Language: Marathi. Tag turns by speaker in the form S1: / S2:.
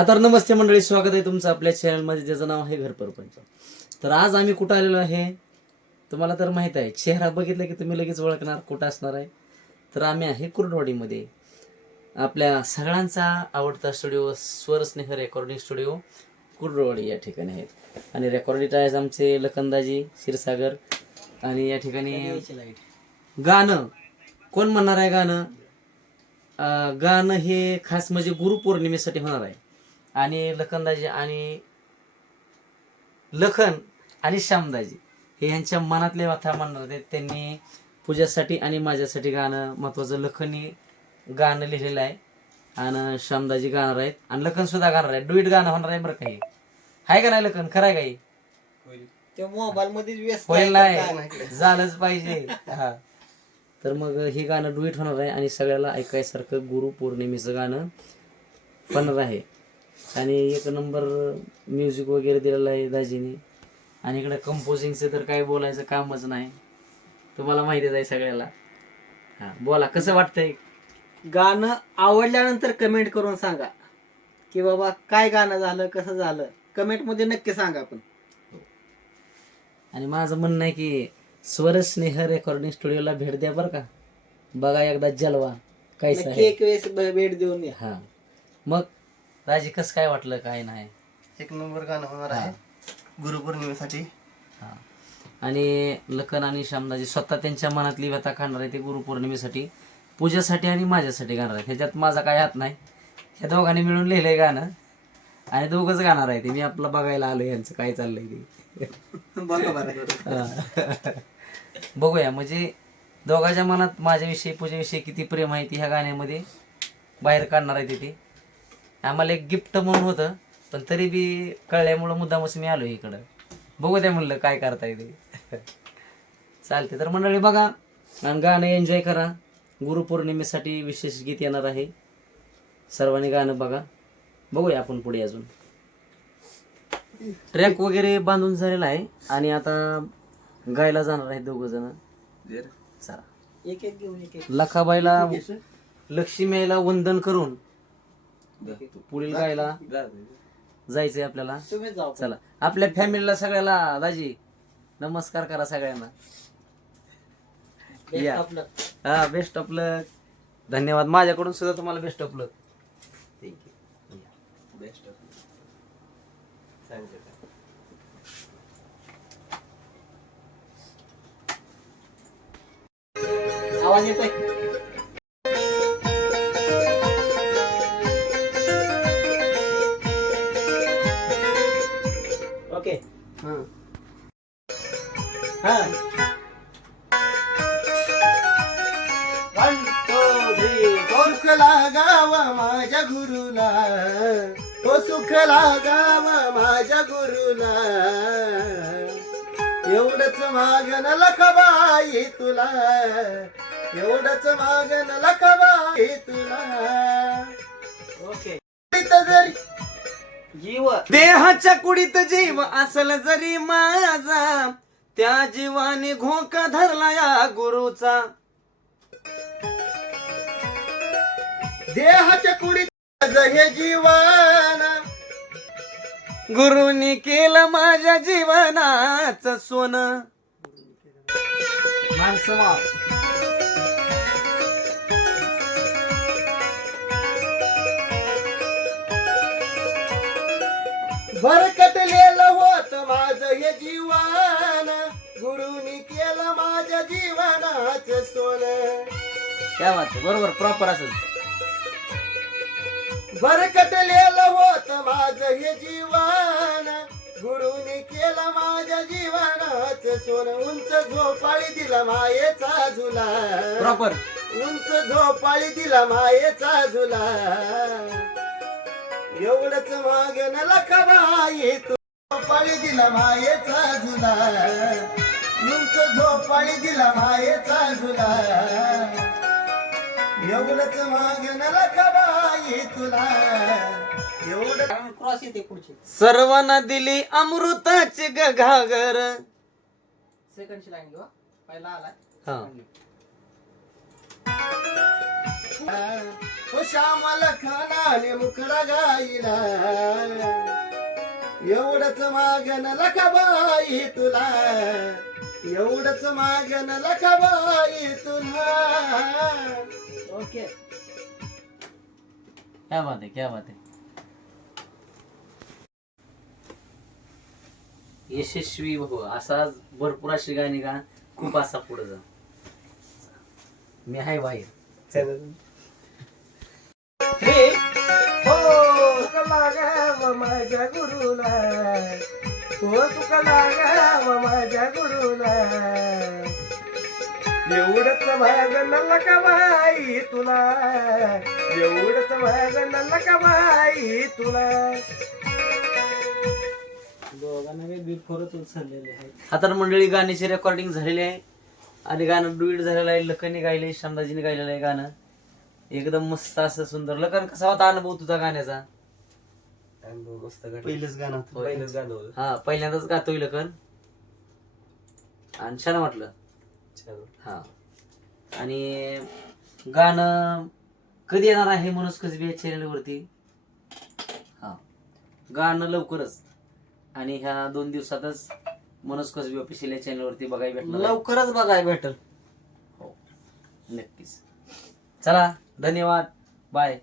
S1: हा तर नमस्ते मंडळी स्वागत आहे तुमचं आपल्या चॅनलमध्ये ज्याचं नाव आहे घर परपंच. तर आज आम्ही कुठं आलेलो आहे? तुम्हाला तर माहीत आहे चेहरा बघितला की तुम्ही लगेच ओळखणार कुठं असणार आहे. तर आम्ही आहे कुर्डवाडीमध्ये. आपल्या सगळ्यांचा आवडता studio Swarsneh recording studio Kurduwadi या ठिकाणी आहेत आणि रेकॉर्डिंग आहे आमचे लखनदाजी क्षीरसागर. आणि या ठिकाणी गाणं. कोण म्हणणार आहे गाणं? गाणं हे खास म्हणजे गुरुपौर्णिमेसाठी होणार आहे. आणि लखनदाजी आणि लखन आणि श्यामदाजी हे यांच्या मनातले व्यथा म्हणणार आहेत त्यांनी पूजासाठी आणि माझ्यासाठी गाणं महत्वाचं लखननी गाणं लिहिलेलं आहे. आणि श्यामदाजी गाणार आहेत. आणि लखन सुद्धा गाणार आहे. डुईट गाणं होणार आहे बरं काही आहे का नाही लखन? खरं आहे काही
S2: मोबाईल मध्ये
S1: होईल नाही. झालंच पाहिजे. हा. तर मग हे गाणं डुईट होणार आहे आणि सगळ्याला ऐकायसारखं गुरु पौर्णिमेचं गाणं होणार आहे. आणि एक नंबर म्युझिक वगैरे दिलेलं आहे दाजीने. आणि इकडे कंपोजिंगचं तर काय बोलायचं कामच नाही. तुम्हाला माहितीच आहे सगळ्याला. हा बोला कसं वाटतंय?
S2: गाणं आवडल्यानंतर कमेंट करून सांगा. की बाबा काय गाणं झालं कसं झालं? कमेंटमध्ये नक्की सांगा आपण.
S1: आणि माझं म्हणणं आहे की स्वर स्नेह रेकॉर्डिंग स्टुडिओला भेट द्या बरं का. बघा एकदा जलवा
S2: नक्की
S1: आहे
S2: एक वेळेस भेट देऊन या.
S1: हा. मग राजी कसं काय वाटलं काय नाही?
S3: एक नंबर गाणं होणार. आहे. गुरुपौर्णिमेसाठी.
S1: हा. आणि लखन आणि श्यामदाजी स्वतः त्यांच्या मनातली व्यथा काढणार आहे ते गुरुपौर्णिमेसाठी. पूजेसाठी आणि माझ्यासाठी गाणार आहे ह्याच्यात माझा काय हात नाही. ह्या दोघांनी मिळून लिहिलंय गाणं. आणि दोघंच गाणार आहे ते. मी आपलं बघायला आलो यांचं. काय चाललंय ते. हा. बघूया. म्हणजे दोघांच्या मनात माझ्याविषयी पूजेविषयी किती प्रेम आहे ती ह्या गाण्यामध्ये बाहेर काढणार आहे ते. आम्हाला एक गिफ्ट म्हणून होतं पण तरी बी कळल्यामुळं मुद्दामच मी आलो इकडं. बघू द्या म्हणलं काय करताय ते. चालते तर मंडळी बघा आणि गाणं एन्जॉय करा. गुरुपौर्णिमेसाठी विशेष गीत येणार आहे. सर्वांनी गाणं बघा. बघूया आपण पुढे अजून. ट्रॅक वगैरे बांधून झालेला आहे आणि आता गायला जाणार आहे दोघ जण. चला.
S2: एक एक घेऊन एक एक
S1: लखाबाईला लक्ष्मीला वंदन करून पुढील गायला जायचंय आपल्याला.
S2: तुम्ही जाऊ.
S1: चला. आपल्या फॅमिलीला सगळ्याला दाजी नमस्कार करा सगळ्यांना. या. हा बेस्ट ऑफ लक धन्यवाद. माझ्याकडून सुद्धा तुम्हाला बेस्ट ऑफ लक
S3: बेस्ट सांगितलं
S2: आवाज येतोय?
S3: लागावा माझ्या गुरुला. तो सुख लागावा माझ्या गुरुला. एवढंच मागन लखबाई तुला. एवढंच मागन लखबाई तुला.
S2: ओके.
S3: जरी
S2: जीव.
S1: देहाच्या कुडीत जीव असल जरी माझा त्या जीवाने घोका धरला या गुरुचा.
S3: देहाच्या कुडीत हे जीवन.
S1: गुरुनी केलं माझ्या जीवनाच सोन.
S2: माणसं
S3: भरकटलेलं होत माझ हे जीवन. गुरुनी केलं माझ्या जीवनाचं सोन.
S1: त्या वाटत? बरोबर प्रॉपर असेल
S3: भरकटलेलं होत माझ हे जीवन. गुरुनी केलं माझ्या जीवनाचं सोन उंच झोपाळी दिला मायेचा झुला.
S1: प्रॉपर
S3: उंच झोपाळी दिला मायेचा झुला. एवढंच मागन लखबाई तू झोपाळी दिला मायेचा झुला. उंच झोपाळी दिला मायेचा झुला. एवढंच मागन लखबाई तुला? एवढं
S2: क्रॉस येते पुढची.
S1: सर्वांना दिली अमृताची ग घागर
S2: सेकंडची लाईन घेऊ. पहिला आला
S1: हा.
S3: श्यामाला खानाने मुकडा गाईला एवढंच मागन लखाबाई तुला? एवढंच मागन लखाबाई तुला?
S2: ओके
S1: क्या बात आहे क्या बात आहे यशस्वी हो असाच भरपूर अशी गाणी गा खूप असा पुढे जा. मी आहे बाहेर.
S3: हे? हो. माझ्या गुरुला. हो सुख लागाव माझ्या गुरुला. एवढंच भागन लका बाई तुला? एवढंच बाई तुला?
S2: दोघांना उचललेले
S1: आता मंडळी गाण्याची रेकॉर्डिंग झालेली आहे. आणि गाणं डुईट झालेलं आहे. लखनने गायले शामदाजीने गायलेलं आहे गाणं. एकदम मस्त असं सुंदर. लखन कसा होता अनुभव तुझा गाण्याचा?
S3: पहिलंच गाणं.
S1: हा पहिल्यांदाच गातोय लखन. आणि छान वाटलं. हा. आणि गाणं कधी येणार आहे मनोज कसबी या चॅनल वरती? हा. गाणं लवकरच. आणि ह्या दोन दिवसातच मनोज कसबी ऑफिशियल या चॅनल वरती बघायला भेटणार आहे.
S2: लवकरच बघायला भेटल.
S1: नक्कीच. चला धन्यवाद. बाय